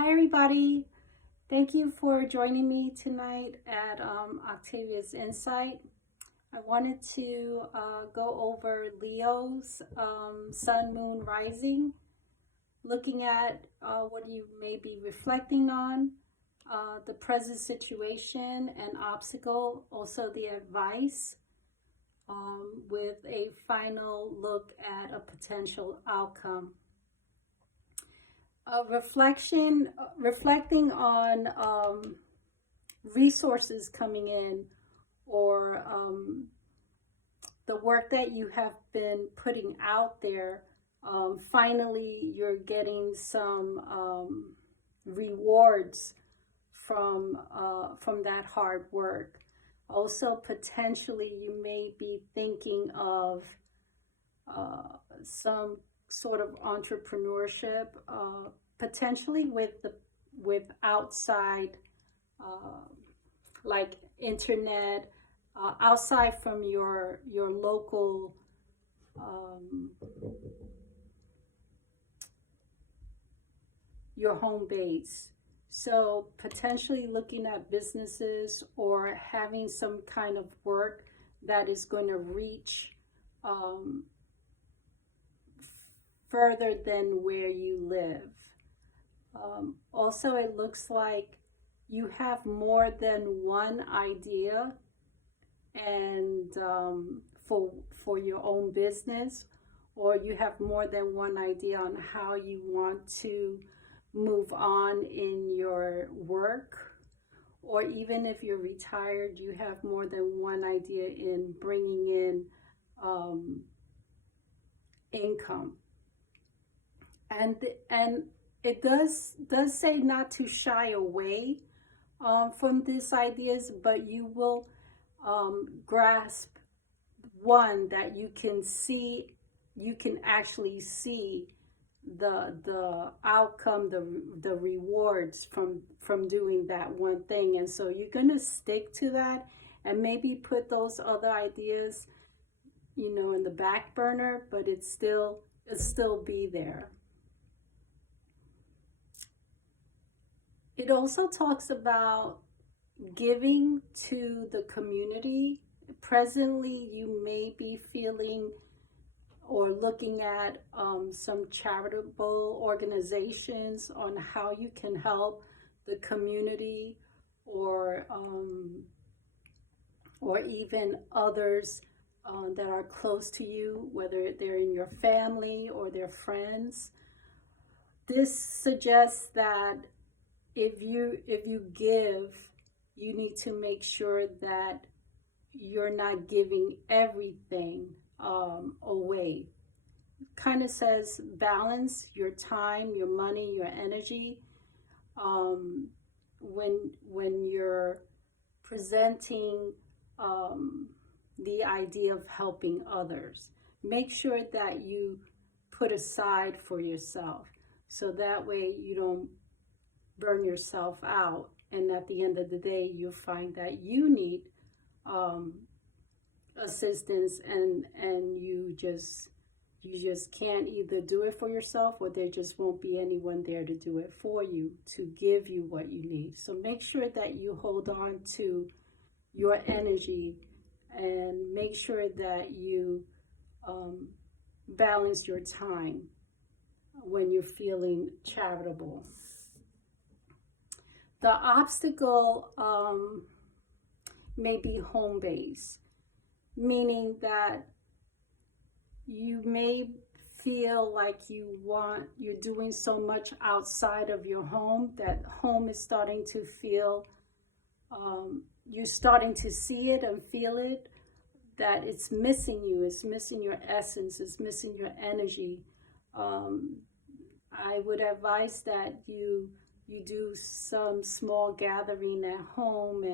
Hi, everybody. Thank you for joining me tonight at Octavia's Insight. I wanted to go over Leo's Sun, Moon, Rising, looking at what you may be reflecting on, the present situation and obstacle, also the advice, with a final look at a potential outcome. Reflecting on resources coming in, or the work that you have been putting out there. Finally, you're getting some rewards from that hard work. Also, potentially, you may be thinking of some sort of entrepreneurship, potentially with outside, like internet, outside from your local your home base. So potentially looking at businesses or having some kind of work that is going to reach further than where you live. Also, it looks like you have more than one idea, and for your own business, or you have more than one idea on how you want to move on in your work. Or even if you're retired, you have more than one idea in bringing in income. And it does say not to shy away from these ideas, but you will grasp one that you can see, you can actually see the outcome, the rewards from doing that one thing. And so you're going to stick to that and maybe put those other ideas, in the back burner, but it'll still be there. It also talks about giving to the community. Presently, you may be feeling or looking at some charitable organizations on how you can help the community, or even others that are close to you, whether they're in your family or their friends. This suggests that if you give, you need to make sure that you're not giving everything away. Kind of says balance your time, your money, your energy. When you're presenting the idea of helping others, make sure that you put aside for yourself, so that way you don't burn yourself out, and at the end of the day you find that you need assistance, and you just can't either do it for yourself, or there just won't be anyone there to do it for you, to give you what you need. So make sure that you hold on to your energy, and make sure that you balance your time when you're feeling charitable. The obstacle may be home base, meaning that you may feel like you're doing so much outside of your home that home is starting to feel, you're starting to see it and feel it, that it's missing you, it's missing your essence, it's missing your energy. I would advise that you do some small gathering at home,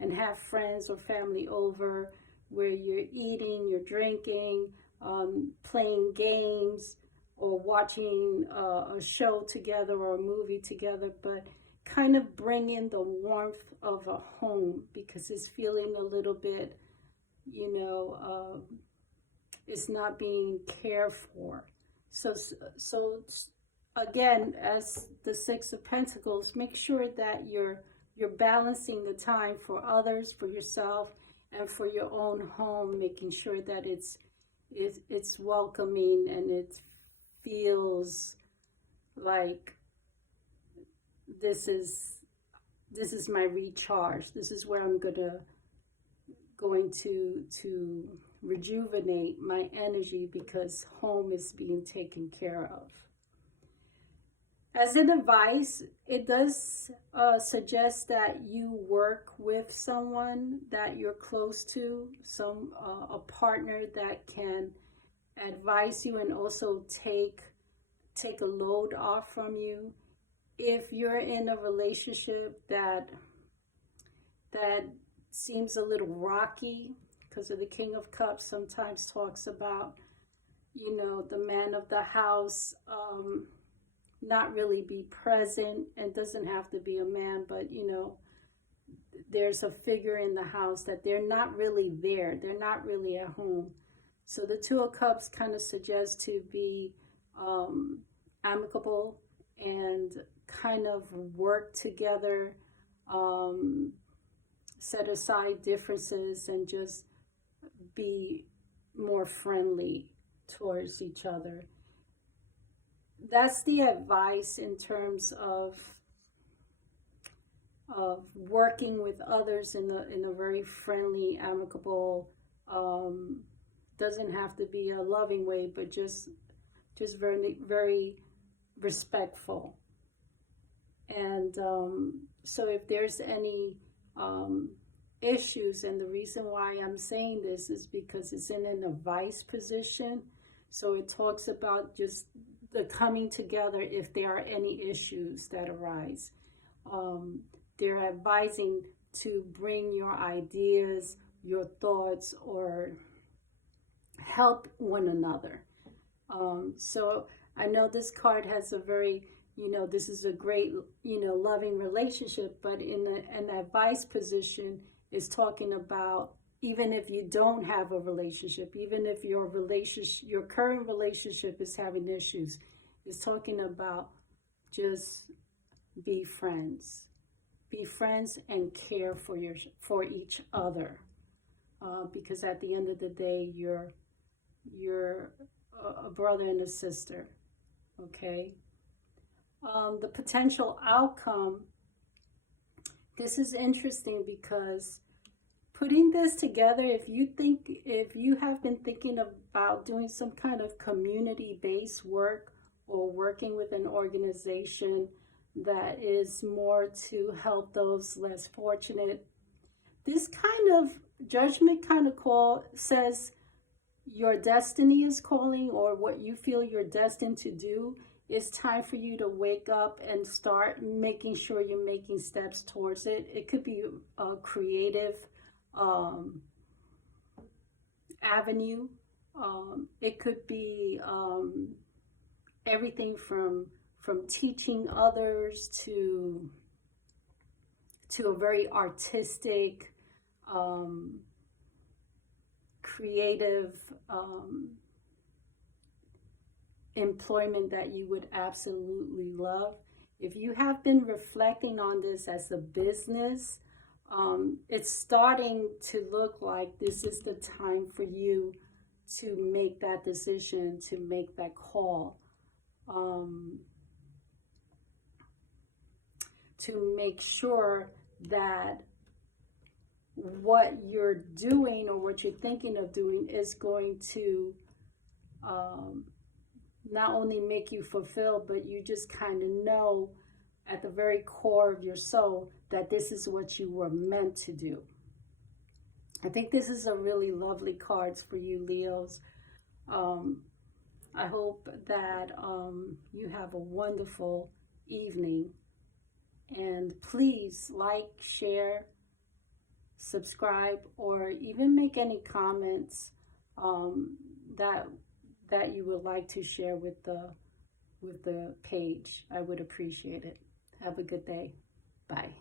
and have friends or family over, where you're eating, you're drinking, playing games, or watching a show together or a movie together, but kind of bring in the warmth of a home, because it's feeling a little bit, it's not being cared for. So again, as the Six of Pentacles, make sure that you're balancing the time for others, for yourself, and for your own home, making sure that it's welcoming and it feels like this is my recharge. This is where I'm going to rejuvenate my energy, because home is being taken care of. As an advice, it does suggest that you work with someone that you're close to, a partner that can advise you and also take a load off from you. If you're in a relationship that seems a little rocky, because of the King of Cups sometimes talks about, the man of the house not really be present, and doesn't have to be a man, but there's a figure in the house that they're not really there. They're not really at home. So the Two of Cups kind of suggests to be amicable and kind of work together, set aside differences, and just be more friendly towards each other. That's the advice in terms of working with others in a very friendly, amicable, doesn't have to be a loving way, but just very, very respectful. And so if there's any issues, and the reason why I'm saying this is because it's in an advice position, so it talks about just the coming together if there are any issues that arise. They're advising to bring your ideas, your thoughts, or help one another. So I know this card has a very, this is a great, loving relationship, but in an advice position is talking about, even if you don't have a relationship, even if your current relationship is having issues, is talking about just be friends. Be friends and care for each other. Because at the end of the day, you're a brother and a sister. Okay? The potential outcome, this is interesting because putting this together, if you have been thinking about doing some kind of community-based work, or working with an organization that is more to help those less fortunate, this kind of judgment kind of call says your destiny is calling, or what you feel you're destined to do. It's time for you to wake up and start making sure you're making steps towards it. It could be a creative avenue. It could be everything from teaching others to a very artistic, creative employment that you would absolutely love. If you have been reflecting on this as a business, it's starting to look like this is the time for you to make that decision, to make that call, to make sure that what you're doing or what you're thinking of doing is going to not only make you fulfilled, but you just kind of know at the very core of your soul that this is what you were meant to do. I think this is a really lovely cards for you, Leos. I hope that you have a wonderful evening. And please like, share, subscribe, or even make any comments that you would like to share with the page. I would appreciate it. Have a good day. Bye.